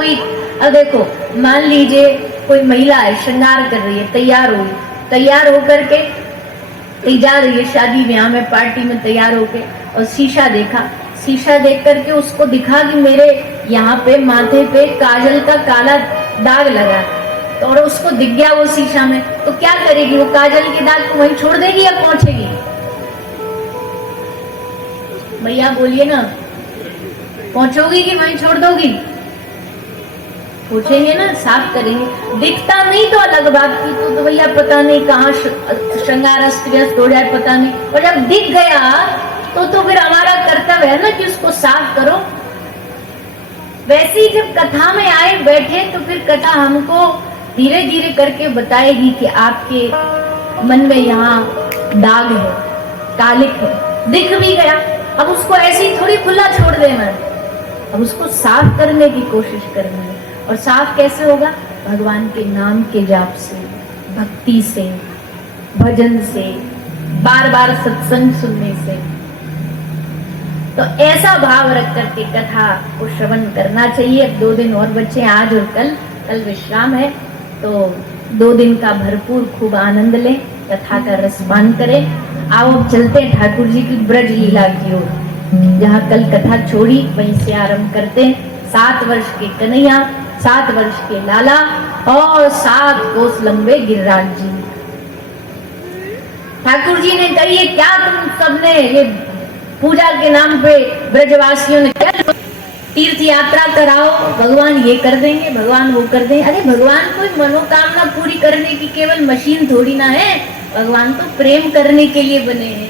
कोई, अब देखो मान लीजिए कोई महिला है, श्रृंगार कर रही है, तैयार हुई, तैयार होकर के कहीं जा रही है, शादी ब्याह में, पार्टी में तैयार होके, और शीशा देखा, शीशा देख करके उसको दिखा कि मेरे यहाँ पे माथे पे काजल का काला दाग लगा, तो और उसको दिख गया वो शीशा में, तो क्या करेगी वो? काजल के दाग को वहीं छोड़ देगी या पहुंचेगी? भैया बोलिए ना, पहुंचोगी कि वहीं छोड़ दोगी? पूछेंगे ना, साफ करेंगे। दिखता नहीं तो अलग बात की, तो भैया पता नहीं कहाँ श्रृंगार अस्त व्यस्त हो जाए, पता नहीं, और जब दिख गया तो फिर हमारा कर्तव्य है ना कि उसको साफ करो। वैसे ही जब कथा में आए बैठे तो फिर कथा हमको धीरे धीरे करके बताएगी कि आपके मन में यहाँ दाग है, कालिक है, दिख भी गया, अब उसको ऐसे ही थोड़ी खुला छोड़ देना है, अब उसको साफ करने की कोशिश करनी है। और साफ कैसे होगा? भगवान के नाम के जाप से, भक्ति से, भजन से, बार बार सत्संग सुनने से। तो ऐसा भाव रख करके कथा को श्रवण करना चाहिए। अब 2 दिन और बचे, आज और कल विश्राम है, तो 2 दिन का भरपूर खूब आनंद लें, कथा का रसपान करें। आओ अब चलते हैं ठाकुर जी की ब्रज लीला की ओर, जहाँ कल कथा छोड़ी वहीं से आरंभ करते हैं। 7 वर्ष के कन्हैया, 7 वर्ष के लाला और 7 कोस लंबे गिरिराज जी। ठाकुर जी ने कही, क्या तुम सबने ये पूजा के नाम पे ब्रजवासियों ने क्या तीर्थ यात्रा कराओ, भगवान ये कर देंगे, भगवान वो कर देंगे। अरे भगवान कोई मनोकामना पूरी करने की केवल मशीन थोड़ी ना है, भगवान तो प्रेम करने के लिए बने हैं।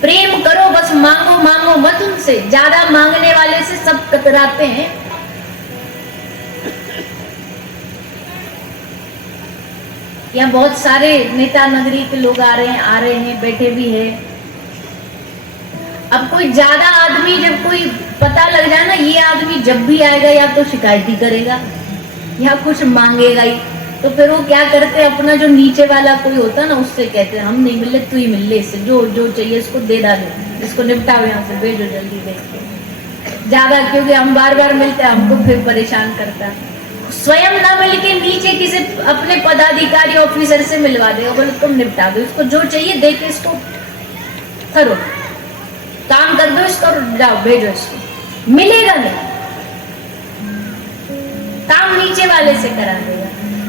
प्रेम करो, बस मांगो मांगो मत उनसे, ज्यादा मांगने वाले से सब कतराते हैं। यहाँ बहुत सारे नेता नगरी के लोग आ रहे हैं, बैठे भी हैं। अब कोई ज्यादा आदमी, जब कोई पता लग जाए ना, ये आदमी जब भी आएगा या तो शिकायत ही करेगा या कुछ मांगेगा ही, तो फिर वो क्या करते हैं, अपना जो नीचे वाला कोई होता ना उससे कहते हैं, हम नहीं मिले तू ही मिल ले, इससे जो चाहिए इसको दे डाले, इसको निपटाओ यहाँ से, भेजो जल्दी भेज ज्यादा, क्योंकि हम बार बार मिलते हैं, हमको फिर परेशान करता है। स्वयं ना मिल के नीचे किसी अपने पदाधिकारी ऑफिसर से मिलवा देगा, बोले तुम निपटा दो, इसको जो चाहिए दे के इसको करो, काम कर दो इसको, जाओ भेजो इसको। मिलेगा नहीं, काम नीचे वाले से करा देगा।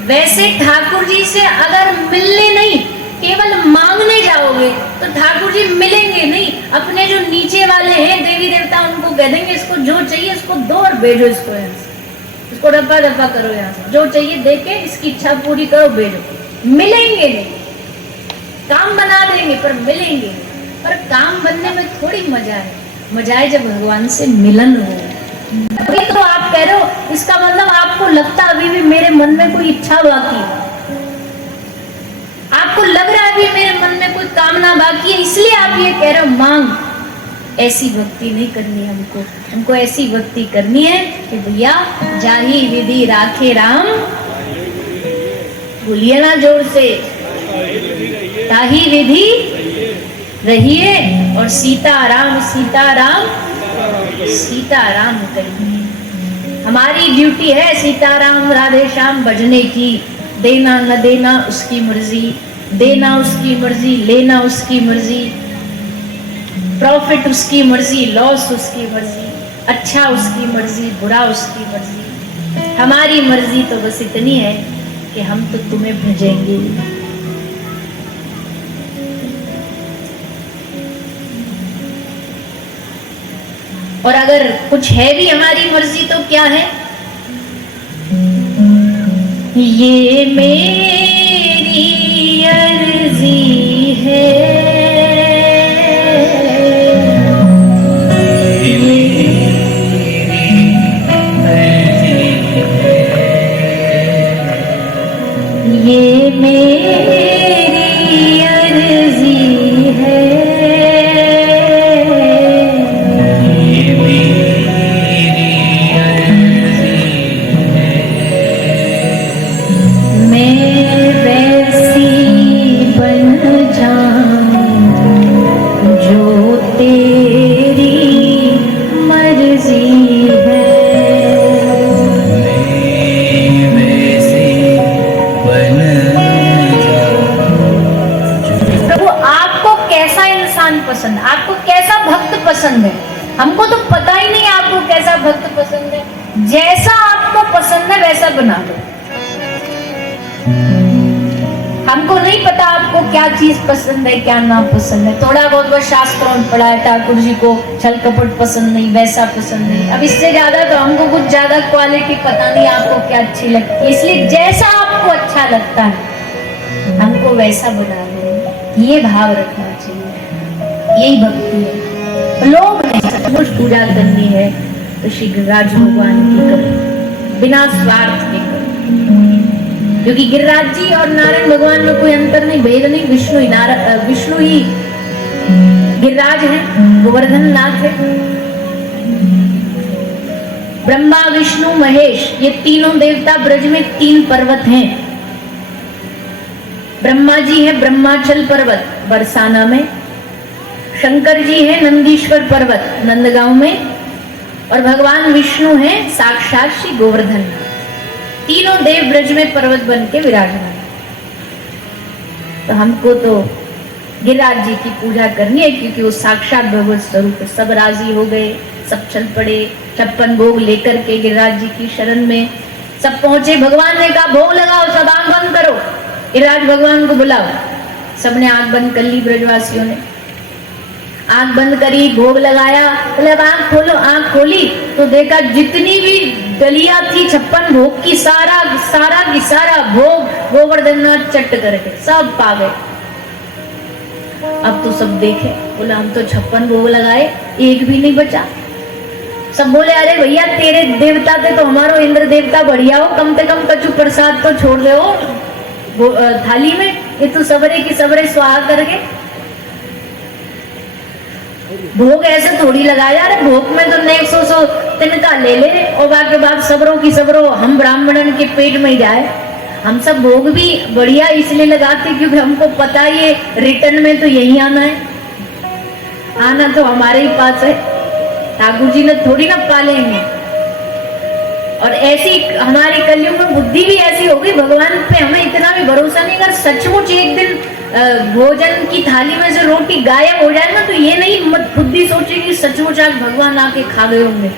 वैसे ठाकुर जी से अगर मिलने नहीं, केवल मांगने जाओगे तो ठाकुर जी मिलेंगे नहीं। अपने जो नीचे वाले हैं देवी देवता, उनको कह देंगे इसको जो चाहिए इसको दो और भेजो इसको यहाँ से, इसको डब्बा डब्बा करो यहाँ से, जो चाहिए दे के इसकी इच्छा पूरी करो, भेजो। मिलेंगे नहीं, काम बना देंगे पर मिलेंगे नहीं। पर काम बनने में थोड़ी मजा है, मजा है जब भगवान से मिलन हो। अभी तो आप कह रहे हो, इसका मतलब आपको लगता अभी भी मेरे मन में कोई इच्छा बाकी है, आपको लग रहा है अभी मेरे मन में कोई कामना बाकी है, इसलिए आप ये कह रहे हो मांग। ऐसी भक्ति नहीं करनी हमको, हमको ऐसी भक्ति करनी है कि भैया जाही विधि राखे राम, बोलिए ना जोर से, ताही विधि रहिए और सीताराम सीताराम सीताराम करिए। हमारी ड्यूटी है सीताराम राधे श्याम बजने की, देना न देना उसकी मर्जी, देना उसकी मर्जी, लेना उसकी मर्जी, प्रॉफिट उसकी मर्जी, लॉस उसकी मर्जी, अच्छा उसकी मर्जी, बुरा उसकी मर्जी। हमारी मर्जी तो बस इतनी है कि हम तो तुम्हें भजेंगे। और अगर कुछ है भी हमारी मर्जी तो क्या है, ये मेरी अर्जी है, ये मेरी अर्जी है, मैं वैसी बन जाऊं इंसान पसंद, आपको कैसा भक्त पसंद है? हमको तो पता ही नहीं आपको कैसा भक्त पसंद है। जैसा आपको पसंद है वैसा बना दो। हमको नहीं पता आपको क्या चीज पसंद है, क्या ना पसंद है। थोड़ा बहुत वो शास्त्रों में पढ़ा है, ठाकुर जी को छल कपट पसंद नहीं, वैसा पसंद नहीं। अब इससे ज्यादा तो हमको कुछ ज्यादा क्वालिटी पता नहीं आपको क्या अच्छी लगती है। इसलिए जैसा आपको अच्छा लगता है हमको वैसा बना दो, ये भाव रखना चाहिए। यही भक्ति है। लोग नहीं, सचमुच पूजा करनी है तो श्री गिरिराज भगवान की करो, बिना स्वार्थ के करो। क्योंकि गिरिराज जी और नारायण भगवान में कोई अंतर नहीं, भेद नहीं। विष्णु ही गिरिराज है, गोवर्धन नाथ है। ब्रह्मा विष्णु महेश ये तीनों देवता ब्रज में 3 पर्वत हैं। ब्रह्मा जी है ब्रह्माचल पर्वत बरसाना में, शंकर जी है नंदीश्वर पर्वत नंदगांव में, और भगवान विष्णु है साक्षात श्री गोवर्धन। तीनों देव ब्रज में पर्वत बन के विराजमान। तो हमको तो गिरिराज जी की पूजा करनी है, क्योंकि वो साक्षात भगवत स्वरूप है। सब राजी हो गए, सब चल पड़े 56 भोग लेकर के गिरिराज जी की शरण में सब पहुंचे। भगवान ने कहा भोग लगाओ, सब आंख बंद करो। गिरिराज भगवान को बुलाओ, सबने आंख बंद कर ली। ब्रजवासियों ने आंख बंद करी, भोग लगाया। मतलब आंख खोलो, आंख खोली तो देखा जितनी भी डलिया थी 56 भोग की, सारा भोग गोवर्धननाथ चट करके सब पा गए। अब तो सब देखे, बोला हम तो 56 भोग लगाए, एक भी नहीं बचा। सब बोले अरे भैया तेरे देवता थे तो हमारो इंद्र देवता बढ़िया हो, कम से कम कछु प्रसाद तो छोड़ दे हो थाली में, ये तो सबरे की सबरे स्वाहा करके। भोग ऐसे थोड़ी लगाया, अरे भोग में तो 100 तिनका ले ले और बाकी बात सबरों की सबरों हम ब्राह्मणन के पेट में जाए। हम सब भोग भी बढ़िया इसलिए लगाते क्योंकि हमको पता ये रिटर्न में तो यही आना है, आना तो हमारे ही पास है, ठाकुर जी ने थोड़ी ना पालेंगे। और ऐसी हमारी कलयुग में बुद्धि भी ऐसी होगी, भगवान पे हमें इतना भी भरोसा नहीं। अगर सचमुच एक दिन भोजन की थाली में से रोटी गायब हो जाए ना, तो ये नहीं मत बुद्धि सोचेगी सचमुच आज भगवान आके खा गए होंगे।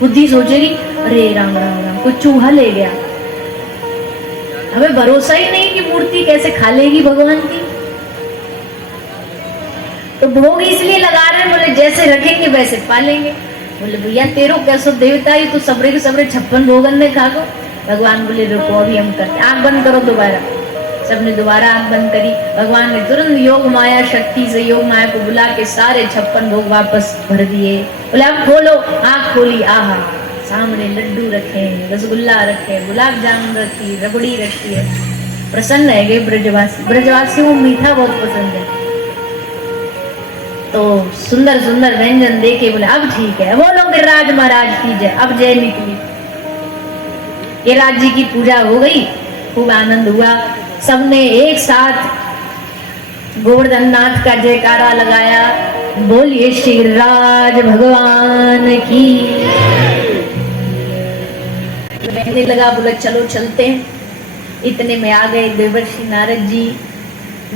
बुद्धि सोचेगी अरे राम राम राम कोई चूहा ले गया। हमें भरोसा ही नहीं कि मूर्ति कैसे खा लेगी भगवान की। तो भोग इसलिए लगा रहे हैं, बोले जैसे रखेंगे वैसे पालेंगे। बोले भैया तेरो कैसो देवता ही तो सबरे के सबरे 56 भोगन ने खा गो। भगवान बोले रुको अभी हम करते, आंख बंद करो दोबारा। सबने दोबारा आंख बंद करी। भगवान ने तुरंत योग माया शक्ति से योग माया को बुला के सारे 56 भोग वापस भर दिए। बोले अब खोलो, आंख खोली, आहा सामने लड्डू रखे हैं, रसगुल्ला रखे हैं, गुलाब जामुन रखी, रबड़ी रखी है। प्रसन्न है गए ब्रजवासी। ब्रजवासियों को मीठा बहुत पसंद है, तो सुंदर सुंदर व्यंजन देके बोले अब ठीक है, वो लोग गिरिराज महाराज की जय। अब जय निकली। गिरिराज जी की पूजा हो गई, खूब आनंद हुआ। सबने एक साथ गोवर्धन नाथ का जयकारा लगाया, बोलिए श्री गिरिराज भगवान की। कहने लगा, बोला चलो चलते हैं। इतने में आ गए देवर्षि नारद जी।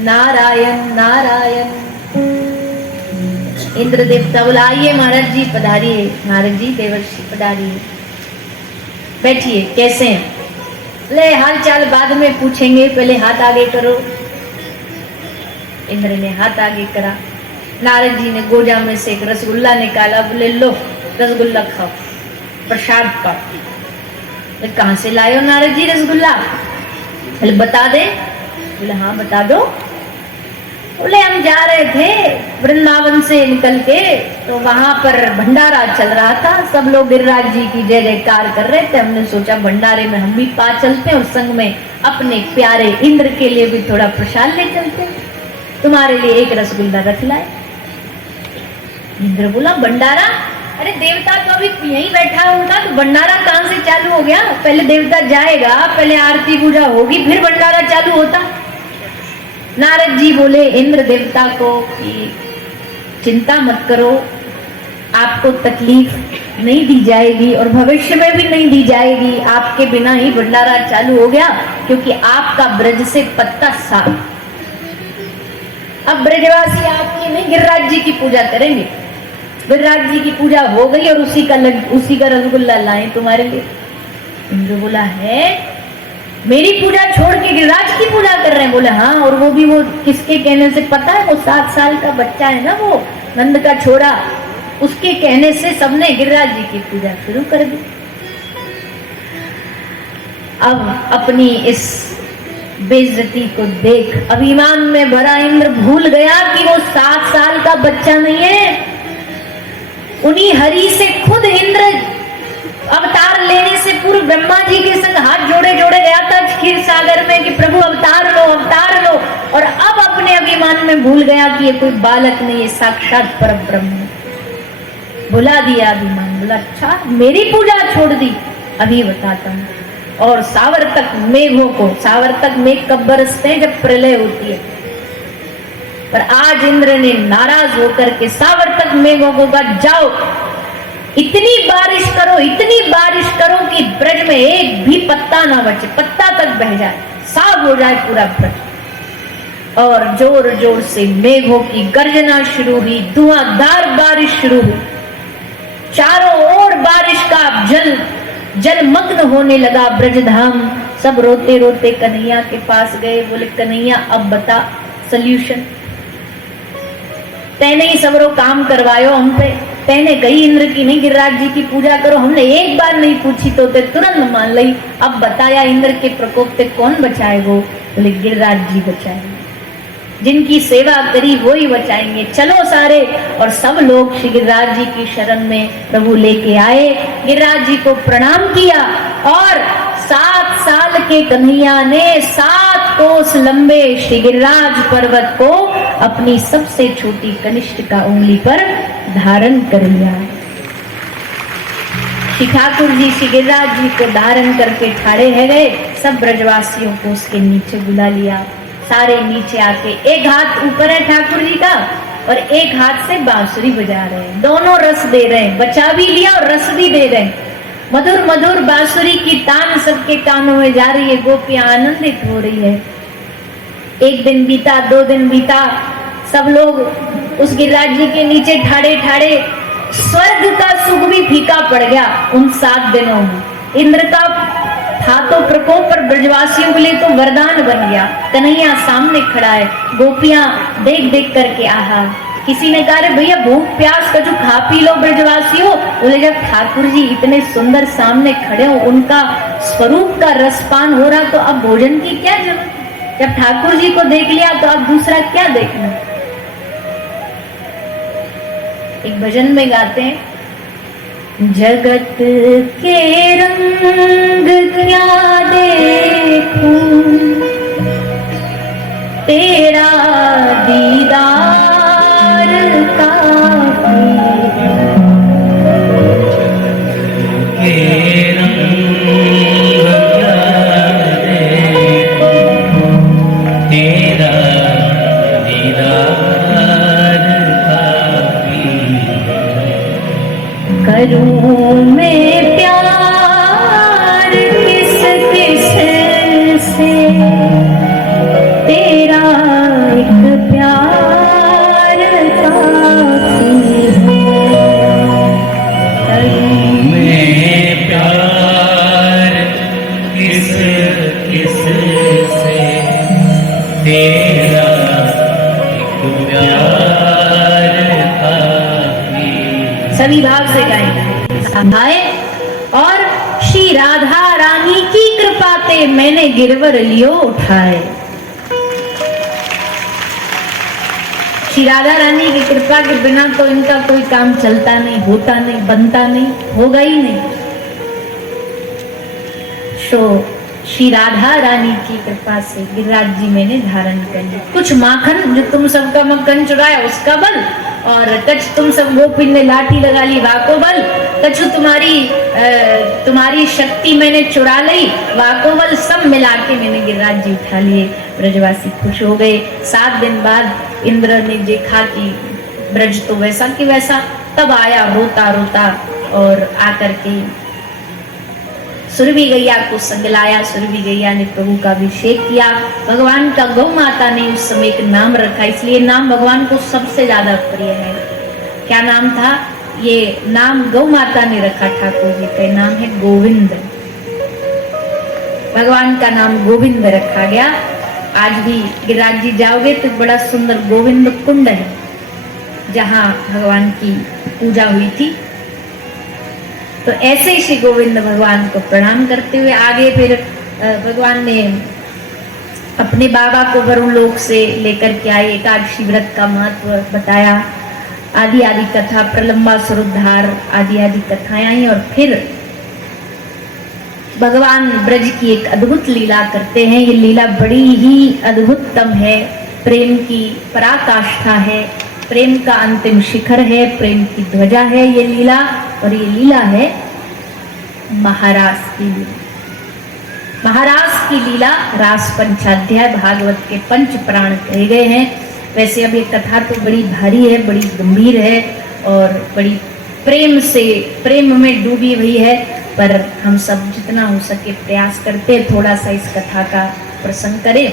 नारायण नारायण। इंद्र देवता बोला आइए महाराज जी पधारिए। नारद जी देवर्षि पधारिए, बैठिए, कैसे हैं? ले हाल चाल बाद में पूछेंगे, पहले हाथ आगे करो। इंद्र ने हाथ आगे करा। नारद जी ने गोजा में से एक रसगुल्ला निकाला, बोले लो रसगुल्ला खाओ, प्रसाद पाओ। कहाँ से लाए हो नारद जी रसगुल्ला? बोले बता दे। बोले हाँ बता दो। बोले हम जा रहे थे वृंदावन से निकल के, तो वहां पर भंडारा चल रहा था, सब लोग गिरिराज जी की जय जयकार कर रहे थे। हमने सोचा भंडारे में हम भी पा चलते हैं और संग में अपने प्यारे इंद्र के लिए भी थोड़ा प्रसाद ले चलते हैं, तुम्हारे लिए एक रसगुल्ला रख लाए। इंद्र बोला भंडारा? अरे देवता तो अभी यहीं बैठा है उनका, तो भंडारा कहाँ से चालू हो गया? पहले देवता जाएगा, पहले आरती पूजा होगी, फिर भंडारा चालू होता। नारद जी बोले इंद्र देवता को कि चिंता मत करो, आपको तकलीफ नहीं दी जाएगी और भविष्य में भी नहीं दी जाएगी। आपके बिना ही भंडारा चालू हो गया, क्योंकि आपका ब्रज से पत्ता साफ। अब ब्रजवासी आपकी नहीं गिरिराज जी की पूजा करेंगे। गिरिराज जी की पूजा हो गई और उसी का रसगुल्ला लाए तुम्हारे लिए। इंद्र बोला है मेरी पूजा छोड़ के गिरिराज की पूजा कर रहे हैं? बोले हाँ, और वो भी वो किसके कहने से पता है? वो 7 साल का बच्चा है ना, वो नंद का छोरा, उसके कहने से सबने गिरिराज जी की पूजा शुरू कर दी। अब अपनी इस बेइज्जती को देख अभिमान में भरा इंद्र भूल गया कि वो 7 साल का बच्चा नहीं है। उन्हीं हरि से खुद इंद्र अवतार लेने से पूर्व ब्रह्मा जी के संग हाथ जोड़े जोड़े गया था क्षीर सागर में कि प्रभु अवतार लो अवतार लो, और अब अपने अभिमान में भूल गया कि ये कोई बालक नहीं है, साक्षात परम ब्रह्म। भुला दिया अभिमान, बोला अच्छा मेरी पूजा छोड़ दी, अभी बताता हूँ। और सावर्तक मेघों को, सावर्तक मेघ कब बरसते हैं? जब प्रलय होती है। पर आज इंद्र ने नाराज होकर के सावर्तक मेघों को कहा जाओ इतनी बारिश करो कि ब्रज में एक भी पत्ता ना बचे, पत्ता तक बह जाए, साफ हो जाए पूरा ब्रज। और जोर जोर से मेघों की गर्जना शुरू हुई, धुआंधार बारिश शुरू हुई, चारों ओर बारिश का जलमग्न होने लगा ब्रजधाम। सब रोते रोते कन्हैया के पास गए, बोले कन्हैया अब बता सल्यूशन। तैने ही सबरो काम करवायो हम पे, तैने कही इंद्र की नहीं गिरिराज जी की पूजा करो, हमने एक बार नहीं पूछी तो ते तुरंत मान ली। अब बताया इंद्र के प्रकोप से कौन बचाएगो? बोले गिरिराज जी बचाएंगे, जिनकी सेवा करी वो ही बचाएंगे। चलो सारे, और सब लोग श्री गिरिराज जी की शरण में प्रभु लेके आए। गिरिराज जी को प्रणाम किया और 7 साल के कन्हैया ने 7 कोस लंबे श्री गिरिराज पर्वत को अपनी सबसे छोटी कनिष्ठ का उंगली पर धारण कर लिया। श्री ठाकुर जी श्री गिरिराज जी को धारण करके ठाड़े रह गए। सब ब्रजवासियों को उसके नीचे बुला लिया। सारे नीचे आके एक हाथ ऊपर है ठाकुर जी का और एक हाथ से बांसुरी बजा रहे हैं, दोनों रस दे रहे हैं, बचा भी लिया और रस भी दे रहे हैं। मधुर मधुर बांसुरी की तान सबके कानों में जा रही है, गोपियां आनंदित हो रही है। एक दिन बीता, 2 दिन बीता, सब लोग उस गिरिराज जी के नीचे ठाड़े ठाड़े, स्वर्ग का सुख भी फीका पड़ गया उन 7 दिनों में। इंद्र का था तो प्रकोप, पर ब्रजवासियों के लिए तो वरदान बन गया। कन्हैया सामने खड़ा है, गोपियां देख देख करके आहा। किसी ने कहा भैया भूख प्यास का जो खा पी लो ब्रजवासियों। बोले जब ठाकुर जी इतने सुंदर सामने खड़े हो, उनका स्वरूप का रसपान हो रहा, तो अब भोजन की क्या जरूरत? जब ठाकुर जी को देख लिया तो अब दूसरा क्या देखना? एक भजन में गाते हैं, जगत के रंग क्या देखूं, तेरा दीदार काफी के रंग क्या देखूं, तेरा दीदार काफी करूं मैं प्यार किस किस से, तेरा एक प्यार काफी है। करूं मैं प्यार किस किस से, तेरा एक प्यार काफी। सभी भाव से गाएंगे और श्री राधा रानी की कृपा ते मैंने गिरवर लियो उठाए। श्री राधा रानी की कृपा के बिना तो इनका कोई काम चलता नहीं, होता नहीं, बनता नहीं, होगा ही नहीं। तो श्री राधा रानी की कृपा से गिरिराज जी मैंने धारण कर लिया। कुछ माखन जो तुम सबका मक्खन चुराया उसका बल, और कछ तुम सब गोपिन ने लाठी लगा ली वाको बल, कछु तुम्हारी शक्ति मैंने चुरा ली वाको बल, सब मिला के मैंने गिरिराज जी उठा लिए। ब्रजवासी खुश हो गए। 7 दिन बाद इंद्र ने देखा कि ब्रज तो वैसा कि वैसा, तब आया रोता रोता और आकर के सुरभि गैया को संग लाया। सुरभि गैया ने प्रभु का अभिषेक किया। भगवान का गौ माता ने उस समय एक नाम रखा, इसलिए नाम भगवान को सबसे ज्यादा प्रिय है। क्या नाम था? ये नाम गौ माता ने रखा। ठाकुर जी का नाम है गोविंद। भगवान का नाम गोविंद रखा गया। आज भी गिरिराज जी जाओगे तो बड़ा सुंदर गोविंद कुंड है, जहां भगवान की पूजा हुई थी। तो ऐसे ही श्री गोविंद भगवान को प्रणाम करते हुए आगे फिर भगवान ने अपने बाबा को वरुण लोक से लेकर के आए। एकादशी व्रत का महत्व बताया, आदि आदि कथा, प्रलंबासुर उद्धार, आदि आदि कथाएं आई। और फिर भगवान ब्रज की एक अद्भुत लीला करते हैं। ये लीला बड़ी ही अद्भुततम है, प्रेम की पराकाष्ठा है, प्रेम का अंतिम शिखर है, प्रेम की ध्वजा है ये लीला। और ये लीला है महारास की लीला। महारास की लीला रास पंचाध्याय भागवत के पंच प्राण कहे गए हैं। वैसे अब ये कथा तो बड़ी भारी है, बड़ी गंभीर है और बड़ी प्रेम में डूबी हुई है, पर हम सब जितना हो सके प्रयास करते हैं थोड़ा सा इस कथा का प्रसंग करें,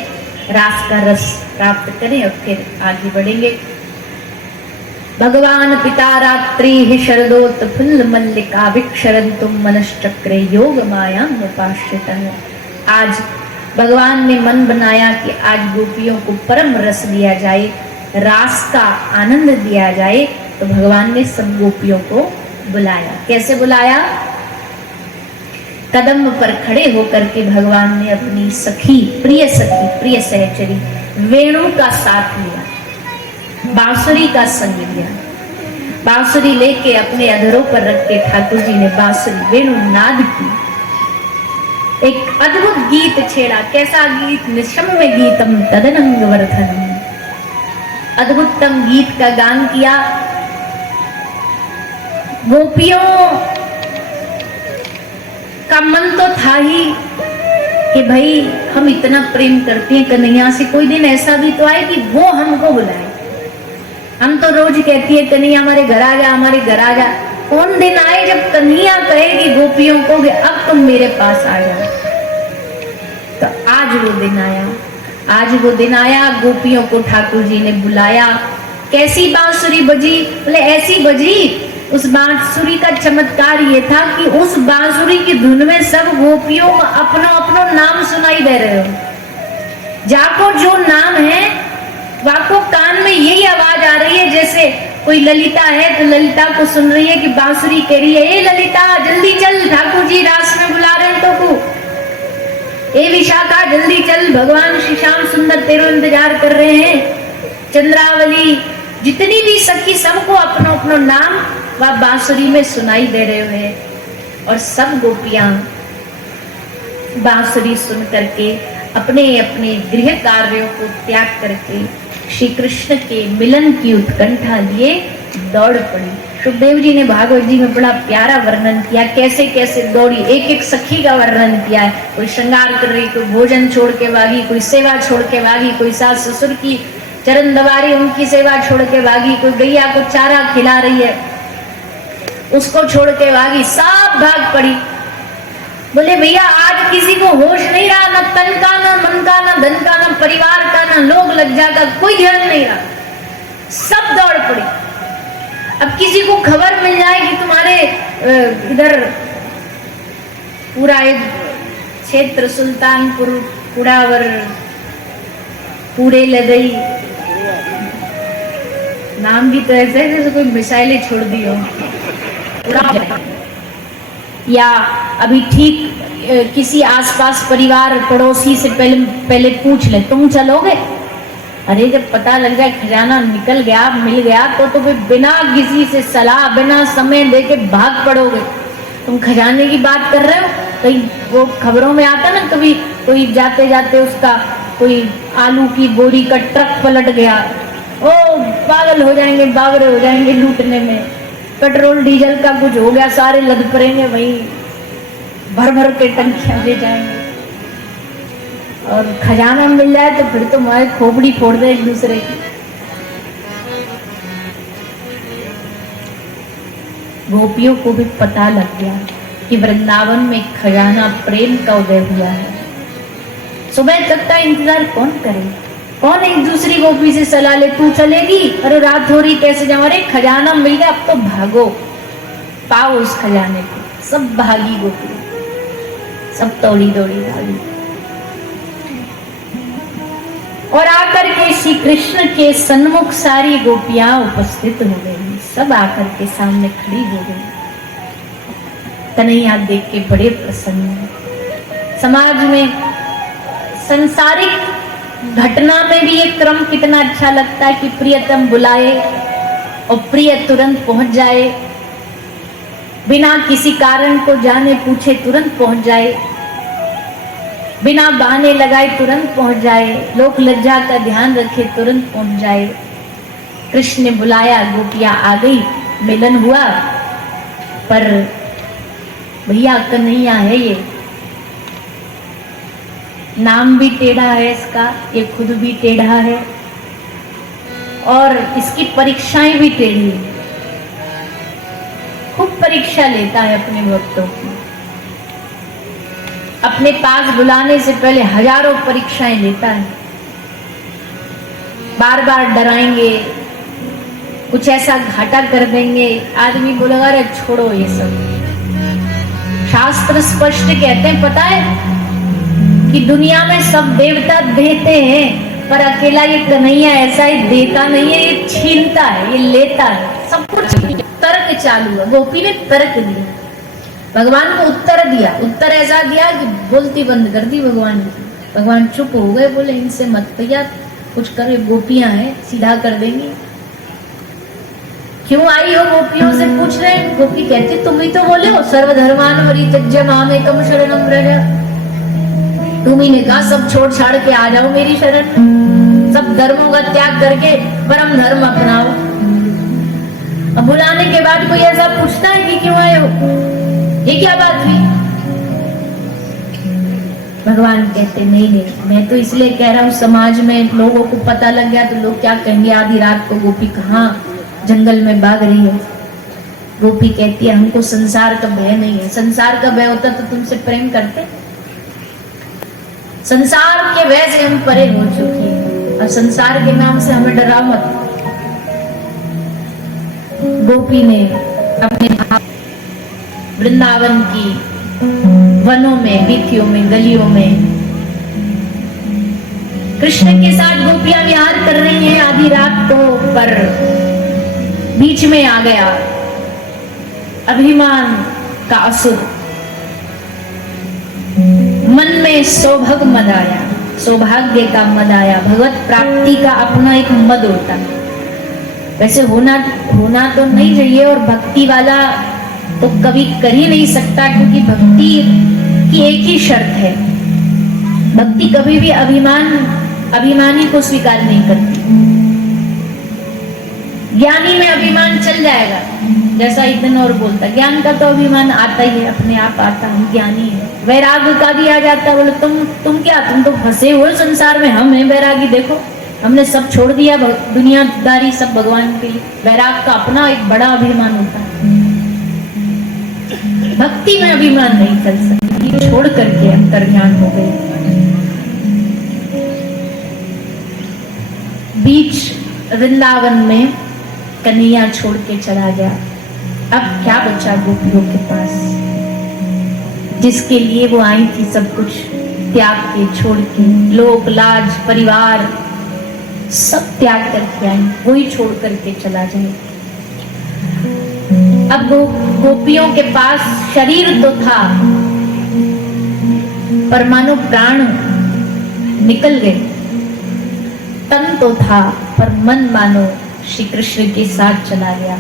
रास का रस प्राप्त करें और फिर आगे बढ़ेंगे। भगवान पिता रात्रि ही शरदोत फुल्ल मल्लिका विक्षरन्तुम मनश्चक्रे योग माया उपाश्रितः। आज भगवान ने मन बनाया कि आज गोपियों को परम रस दिया जाए, रास का आनंद दिया जाए। तो भगवान ने सब गोपियों को बुलाया। कैसे बुलाया? कदम पर खड़े होकर के भगवान ने अपनी सखी, प्रिय सहचरी वेणु का साथ लिया, बांसुरी का संग लिया। बांसुरी लेके अपने अधरों पर रख के ठाकुर जी ने बांसुरी वेणु नाद की, एक अद्भुत गीत छेड़ा। कैसा गीत? निशम्य गीतम तदनंग वर्धनम, अद्भुततम गीत का गान किया। गोपियों का मन तो था ही कि भाई हम इतना प्रेम करते हैं कन्हैया से, कोई दिन ऐसा भी तो आए कि वो हमको बुलाए। हम तो रोज कहती है कन्हैया हमारे घर आ जा, हमारे घर आ जा। कौन दिन आए जब कन्हैया कहेगी गोपियों को कि अब तुम मेरे पास आ जाओ। तो आज वो दिन आया, आज वो दिन आया। गोपियों को ठाकुर जी ने बुलाया। कैसी बांसुरी बजी? बोले ऐसी बजी। उस बांसुरी का चमत्कार ये था कि उस बांसुरी की धुन में सब गोपियों को अपनो अपनो नाम सुनाई दे रहे हो। जाको जो नाम है वाको कान में यही आवाज आ रही है। जैसे कोई ललिता है तो ललिता को सुन रही है कि बांसुरी कह रही है, ए ललिता जल्दी चल, ठाकुर जी रास में बुला रहे हैं तो को। ए विशाखा जल्दी चल, भगवान श्री श्याम सुंदर तेरो इंतजार कर रहे हैं। चंद्रावली, जितनी भी सखी, सबको अपनो अपनो नाम वह बांसुरी में सुनाई दे रहे हुए। और सब गोपियां बांसुरी सुन करके अपने अपने गृह कार्यों को त्याग करके श्री कृष्ण के मिलन की उत्कंठा लिए दौड़ पड़ी। सुखदेव जी ने भागवत जी में बड़ा प्यारा वर्णन किया, कैसे कैसे दौड़ी। एक एक सखी का वर्णन किया है। कोई श्रृंगार कर रही, कोई भोजन छोड़ के भागी, कोई सेवा छोड़ के भागी, कोई सास ससुर की चरण दबारी उनकी सेवा छोड़ के भागी, कोई गैया को चारा खिला रही है उसको छोड़ के भागी, सब भाग पड़ी। बोले भैया आज किसी को होश नहीं रहा, ना तन का, ना मन का, ना धन का, ना परिवार का, ना लोग लज्जा का, कोई ध्यान नहीं रहा, सब दौड़ पड़ी। अब किसी को खबर मिल जाए कि तुम्हारे इधर पूरा एक क्षेत्र सुल्तानपुर, कुड़ावर, पूरे लदई, नाम भी तो ऐसे है जैसे कोई मिसाइलें छोड़ दी हो, या अभी ठीक किसी आसपास परिवार पड़ोसी से पहले पूछ ले तुम चलोगे। अरे जब पता लग जाए खजाना निकल गया, मिल गया, तो फिर बिना किसी से सलाह, बिना समय देके भाग पड़ोगे। तुम खजाने की बात कर रहे हो, कहीं वो खबरों में आता ना, कभी कोई जाते जाते उसका कोई आलू की बोरी का ट्रक पलट गया, ओ पागल हो जाएंगे, बावरे हो जाएंगे लूटने में। पेट्रोल डीजल का कुछ हो गया, सारे लद पड़ेंगे, वही भर भर के टंकियां ले जाएंगे। और खजाना मिल जाए तो फिर तो मैं खोपड़ी फोड़ दे एक दूसरे की। गोपियों को भी पता लग गया कि वृंदावन में खजाना प्रेम का उदय हुआ है। सुबह तक का इंतजार कौन करे? कौन एक दूसरी गोपी से सलाह ले, तू चलेगी? अरे रात हो रही, कैसे जाऊं? अरे खजाना मिल गया, अब तो भागो, पाओ उस खजाने को। सब भागी गोपी, सब दौड़ी दौड़ी भागी और आकर के श्री कृष्ण के सन्मुख सारी गोपियां उपस्थित हो गई। सब आकर के सामने खड़ी हो गई। कन्हैया देख के बड़े प्रसन्न हैं। समाज में संसारिक घटना में भी एक क्रम कितना अच्छा लगता है कि प्रियतम बुलाए और प्रिय तुरंत पहुंच जाए, बिना किसी कारण को जाने पूछे तुरंत पहुंच जाए, बिना बहाने लगाए तुरंत पहुंच जाए, लोक लज्जा का ध्यान रखे तुरंत पहुंच जाए। कृष्ण ने बुलाया, गोपियां आ गई, मिलन हुआ। पर भैया कन्हैया है, ये नाम भी टेढ़ा है इसका, ये खुद भी टेढ़ा है और इसकी परीक्षाएं भी टेढ़ी है। खूब परीक्षा लेता है अपने भक्तों की। अपने पास बुलाने से पहले हजारों परीक्षाएं लेता है। बार बार डराएंगे, कुछ ऐसा घाटा कर देंगे, आदमी बोलेगा अरे छोड़ो ये सब। शास्त्र स्पष्ट कहते हैं, पता है कि दुनिया में सब देवता देते हैं, पर अकेला ये कन्हैया ऐसा ही देता नहीं है, ये छीनता है, ये लेता है। सब कुछ तर्क चालू है। गोपी ने तर्क दिया, भगवान को उत्तर दिया। उत्तर ऐसा दिया कि बोलती बंद कर दी भगवान की। भगवान चुप हो गए, बोले इनसे मत भैया कुछ करे, गोपियां हैं सीधा कर देंगी। क्यों आई हो? गोपियों से पूछ रहे हैं। गोपी कहती तुम ही तो बोले हो सर्वधर्मान परित्यज्य मामेकम शरणम व्रज। तुम्ही ने कहा सब छोड़ छाड़ के आ जाओ मेरी शरण में, सब धर्मों का त्याग करके परम धर्म अपनाओ। अब बुलाने के बाद कोई ऐसा पूछता है कि क्यों आए हो, ये क्या बात हुई? भगवान कहते नहीं नहीं, मैं तो इसलिए कह रहा हूँ, समाज में लोगों को पता लग गया तो लोग क्या कहेंगे, आधी रात को गोपी कहाँ जंगल में भाग रही है। गोपी कहती है हमको संसार का भय नहीं है। संसार का भय होता तो तुमसे प्रेम करते। संसार के भय से हम परे हो चुके हैं, और संसार के नाम से हमें डरा मत। गोपी ने अपने वृंदावन की वनों में, वीथियों में, गलियों में कृष्ण के साथ गोपियां विहार कर रही हैं आधी रात को। पर बीच में आ गया अभिमान का असुर। मन में सौभाग्य मद आया, सौभाग्य का मद आया। भगवत प्राप्ति का अपना एक मद होता है। वैसे होना तो नहीं चाहिए, और भक्ति वाला तो कभी कर ही नहीं सकता, क्योंकि भक्ति की एक ही शर्त है, भक्ति कभी भी अभिमानी को स्वीकार नहीं करती। ज्ञानी में अभिमान चल जाएगा, जैसा इतने और बोलता, ज्ञान का तो अभिमान आता ही है, अपने आप आता है, ज्ञानी है। वैराग्य का भी आ जाता है, बोले तुम क्या, तुम तो फंसे हुए संसार में, हम हैं वैरागी, देखो हमने सब छोड़ दिया, दुनियादारी सब भगवान के लिए। वैराग का अपना एक बड़ा अभिमान होता है। भक्ति में अभिमान नहीं चल सकती, छोड़ करके अंतर्ज्ञान हो गए। बीच वृंदावन में कन्हैया छोड़ के चला गया। अब क्या बचा गोपियों के पास, जिसके लिए वो आई थी सब कुछ त्याग के, छोड़ के, लोक लाज परिवार सब त्याग करके आई, वही छोड़ करके चला जाए। अब गोपियों के पास शरीर तो था, पर मानो प्राण निकल गए। तन तो था, पर मन मानो श्री कृष्ण के साथ चला गया।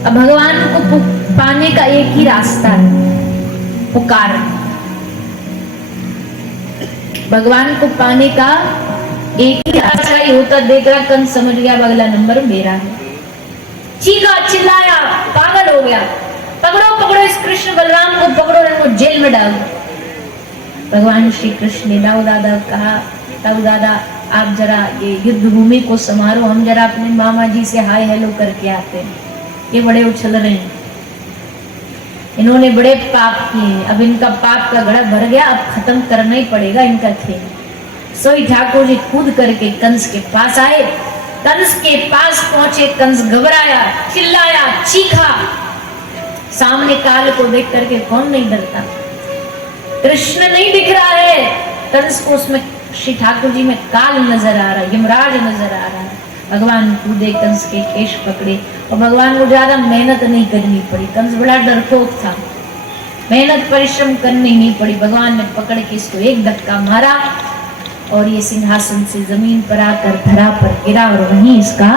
अब भगवान को पाने का एक ही रास्ता है, पुकार। भगवान को पाने का एक ही रास्ता ही होता। देख रहा कन समझ गया अगला नंबर मेरा है, चीखा चिल्लाया, पागल हो गया, पकड़ो पकड़ो इस कृष्ण बलराम को, पकड़ो इनको जेल में डालो। भगवान श्री कृष्ण ने दाऊ दादा कहा, दाऊ दादा आप जरा ये युद्ध भूमि को संभालो, हम जरा अपने मामा जी से हाय हेलो करके आते हैं, ये बड़े उछल रहे हैं। इन्होंने बड़े पाप किए हैं, अब इनका पाप का घड़ा भर गया, अब खत्म करना ही पड़ेगा इनका खेल। सोई ठाकुर जी कूद करके कंस के पास आए। कंस के पास पहुंचे, कंस घबराया, चिल्लाया, चीखा। सामने काल को देख करके कौन नहीं डरता? कृष्ण नहीं दिख रहा है, कंस को उसमें श्री ठाकुर जी में काल नजर आ रहा है, यमराज नजर आ रहा है। भगवान कूदे, कंस के केश पकड़े और भगवान को ज्यादा मेहनत नहीं करनी पड़ी। कंस बड़ा डरपोक था, मेहनत परिश्रम करनी नहीं पड़ी। भगवान ने पकड़ के इसको एक धक्का मारा और ये सिंहासन से जमीन पर आकर धरा पर गिरा और वहीं इसका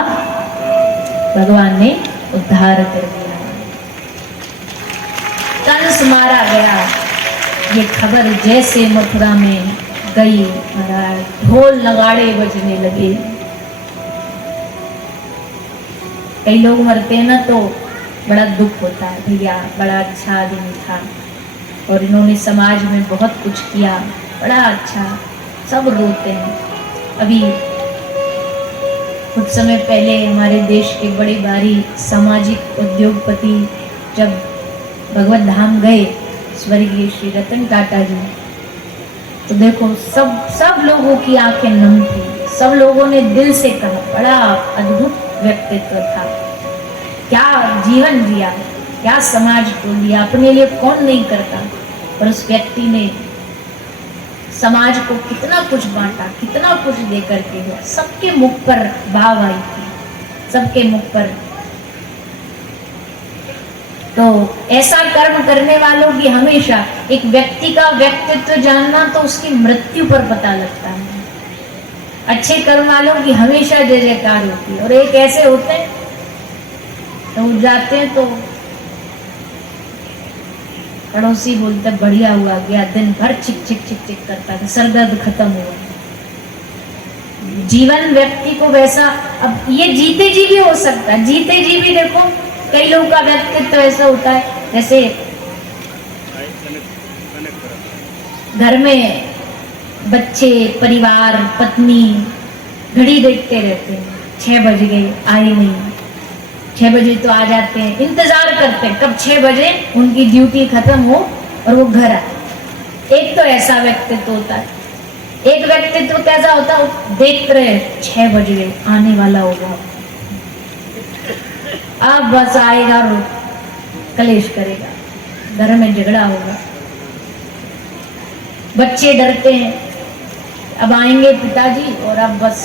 भगवान ने उद्धार कर दिया। कंस मारा गया, ये खबर जैसे मथुरा में गई, ढोल नगाड़े बजने लगे। कई लोग मरते हैं ना तो बड़ा दुख होता है, भैया बड़ा अच्छा आदमी था और इन्होंने समाज में बहुत कुछ किया, बड़ा अच्छा, सब रोते हैं। अभी कुछ समय पहले हमारे देश के बड़े भारी सामाजिक उद्योगपति जब भगवत धाम गए, स्वर्गीय श्री रतन टाटा जी, तो देखो सब लोगों की आंखें नम थी। सब लोगों ने दिल से कहा बड़ा अद्भुत व्यक्तित्व था, क्या जीवन जिया, क्या समाज को दिया, अपने लिए कौन नहीं करता। और उस व्यक्ति ने समाज को कितना कुछ बांटा, कितना कुछ दे करके गया। सबके मुख पर भाव आई थी, सबके मुख पर। तो ऐसा कर्म करने वालों की हमेशा, एक व्यक्ति का व्यक्तित्व जानना तो उसकी मृत्यु पर पता लगता है। अच्छे कर्म वालों की हमेशा जय जयकार होती है। और एक ऐसे होते हैं तो जाते हैं तो पड़ोसी बोलते बढ़िया हुआ गया, दिन भर चिक चिक चिक चिक करता था, सर दर्द खत्म हुआ। जीवन व्यक्ति को वैसा, अब ये जीते जी भी हो सकता है, जीते जी भी देखो कई लोगों का व्यक्तित्व ऐसा होता है, जैसे घर में बच्चे, परिवार, पत्नी घड़ी देखते रहते हैं, 6 बज गए आए नहीं, 6 बजे तो आ जाते हैं, इंतजार करते हैं कब 6 बजे उनकी ड्यूटी खत्म हो और वो घर आए। एक तो ऐसा व्यक्तित्व होता है। एक व्यक्तित्व कैसा होता है, देख रहे 6 बज गए आने वाला होगा, अब बस आएगा और कलेश करेगा, घर में झगड़ा होगा। बच्चे डरते हैं अब आएंगे पिताजी और अब बस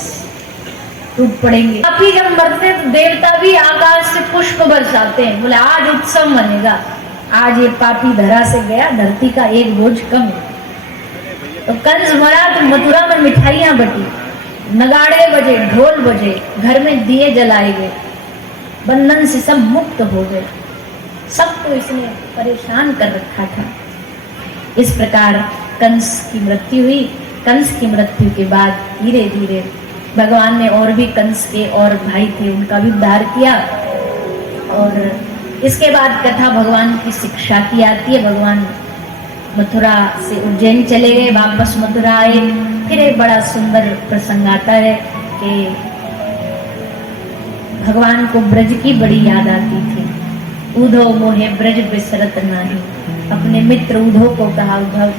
टूट पड़ेंगे। पापी जब मरते तो देवता भी आकाश से पुष्प बरसाते हैं, बोले आज उत्सव मनेगा, आज ये पापी धरा से गया, धरती का एक बोझ कम है। तो कंस मरा तो मथुरा में मिठाइयां बटी, नगाड़े बजे, ढोल बजे, घर में दिए जलाए गए, बंधन से सब मुक्त हो गए। सबको इसने परेशान कर रखा था। इस प्रकार कंस की मृत्यु हुई। कंस की मृत्यु के बाद धीरे धीरे भगवान ने और भी कंस के और भाई थे उनका भी उद्धार किया। और इसके बाद कथा भगवान की शिक्षा की आती है। भगवान मथुरा से उज्जैन चले गए, वापस मथुरा आए। फिर एक बड़ा सुंदर प्रसंग आता है कि भगवान को ब्रज की बड़ी याद आती थी। उद्धव मोहे ब्रज बिसरत नाही, अपने मित्र उद्धव को कहा, उद्धव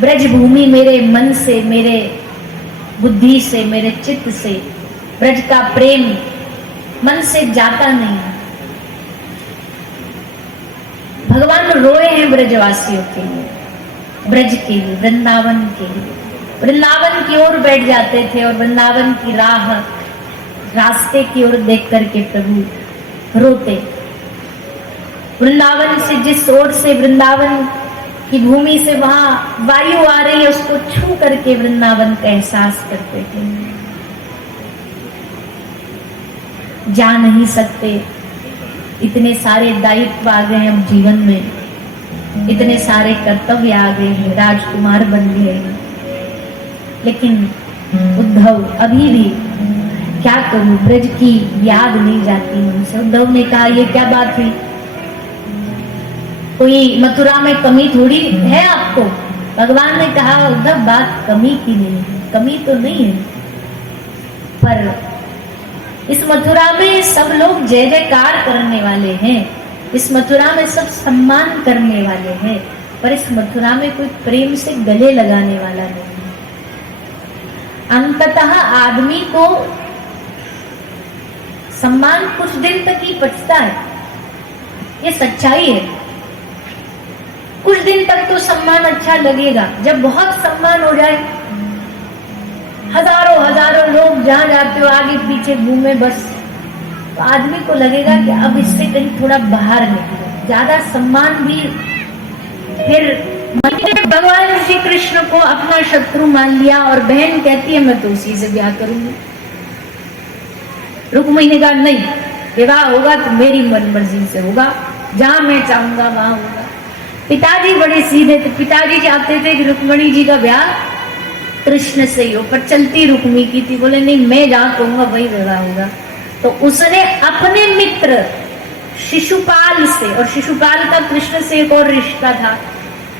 ब्रज भूमि मेरे मन से, मेरे बुद्धि से, मेरे चित्त से, ब्रज का प्रेम मन से जाता नहीं। भगवान रोए हैं ब्रजवासियों के लिए, ब्रज के लिए, वृंदावन के लिए। वृंदावन की ओर बैठ जाते थे और वृंदावन की राह, रास्ते की ओर देख करके प्रभु रोते। वृंदावन से, जिस ओर से वृंदावन की भूमि से वहां वायु आ रही है, उसको छू करके वृंदावन का एहसास करते थे। जा नहीं सकते, इतने सारे दायित्व आ गए हैं अब जीवन में, इतने सारे कर्तव्य आ गए हैं, राजकुमार बन गए हैं। लेकिन उद्धव अभी भी क्या करूं, ब्रज की याद नहीं जाती मुझसे। उद्धव ने कहा ये क्या बात हुई, कोई मथुरा में कमी थोड़ी है आपको। भगवान ने कहा उद्धव बात कमी की नहीं है, कमी तो नहीं है, पर इस मथुरा में सब लोग जय जयकार करने वाले हैं, इस मथुरा में सब सम्मान करने वाले हैं, पर इस मथुरा में कोई प्रेम से गले लगाने वाला नहीं है। अंततः आदमी को सम्मान कुछ दिन तक ही बचता है, ये सच्चाई है। कुछ दिन तक तो सम्मान अच्छा लगेगा, जब बहुत सम्मान हो जाए, हजारों हजारों लोग जहां जाते हो आगे पीछे घूमे बस, तो आदमी को लगेगा कि अब इससे कहीं थोड़ा बाहर निकले। ज्यादा सम्मान भी फिर भगवान श्री कृष्ण को अपना शत्रु मान लिया और बहन कहती है मैं तो उसी से ब्याह करूंगी। रुक्मिणी ने कहा नहीं, विवाह होगा तो मेरी मन मर्जी से होगा, जहां मैं चाहूंगा वहां होगा। पिताजी बड़े सीधे थे, पिताजी चाहते थे कि रुक्मिणी जी का ब्याह कृष्ण से ही हो, पर चलती रुक्मी की थी, बोले नहीं मैं जहां कहूंगा वही विवाह होगा। तो उसने अपने मित्र शिशुपाल से, और शिशुपाल का कृष्ण से एक और रिश्ता था,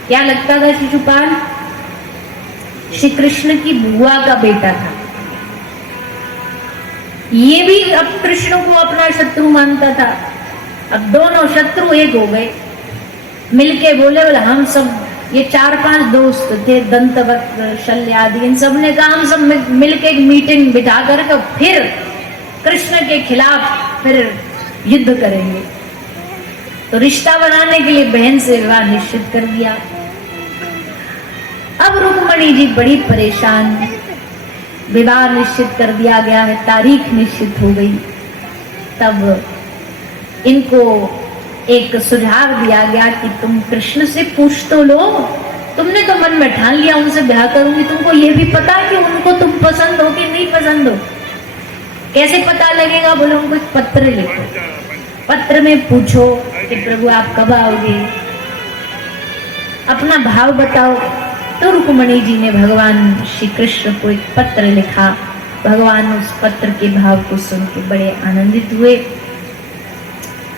क्या लगता था शिशुपाल? श्री कृष्ण की बुआ का बेटा था। ये भी अब कृष्ण को अपना शत्रु मानता था। अब दोनों शत्रु एक हो गए, मिलके बोले हम सब, ये 4-5 दोस्त थे, दंतवक्र शल्य आदि, इन सब ने कहा हम सब मिलके एक मीटिंग बिठा करके फिर कृष्ण के खिलाफ फिर युद्ध करेंगे। तो रिश्ता बनाने के लिए बहन से विवाह निश्चित कर दिया। अब रुक्मिणी जी बड़ी परेशान, विवाह निश्चित कर दिया गया है, तारीख निश्चित हो गई। तब इनको एक सुझाव दिया गया कि तुम कृष्ण से पूछ तो लो, तुमने तो मन में ठान लिया उनसे ब्याह करूंगी, तुमको ये भी पता कि उनको तुम पसंद हो कि नहीं पसंद हो? कैसे पता लगेगा? बोले उनको एक पत्र लिखो, पत्र में पूछो कि प्रभु आप कब आओगे, अपना भाव बताओ। तो रुक्मिणी जी ने भगवान श्री कृष्ण को एक पत्र लिखा। भगवान उस पत्र के भाव को सुन के बड़े आनंदित हुए।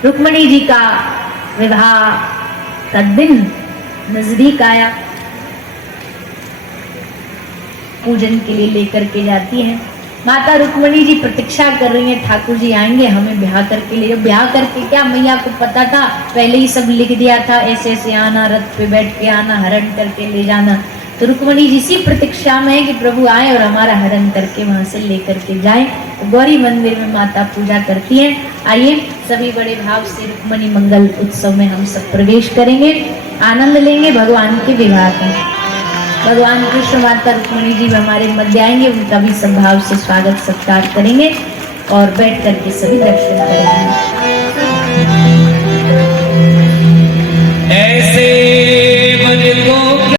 रुक्मिणी जी का विवाह का दिन नजदीक आया, पूजन के लिए लेकर के जाती हैं। माता रुक्मिणी जी प्रतीक्षा कर रही हैं, ठाकुर जी आएंगे हमें ब्याह करके ले जाओ। ब्याह करके क्या, मैया को पता था, पहले ही सब लिख दिया था, ऐसे ऐसे आना, रथ पे बैठ के आना, हरण करके ले जाना। तो रुक्मिणी जी इसी प्रतीक्षा में है कि प्रभु आए और हमारा हरण करके वहां से लेकर के जाए। तो गौरी मंदिर में माता पूजा करती है। आइए सभी बड़े भाव से रुक्मिणी मंगल उत्सव में हम सब प्रवेश करेंगे, आनंद लेंगे भगवान के विवाह का। भगवान कृष्ण माता रुक्मिणी जी हमारे मध्य आएंगे, उनका भी संभाव से स्वागत सत्कार करेंगे और बैठ करके सभी दर्शन करेंगे।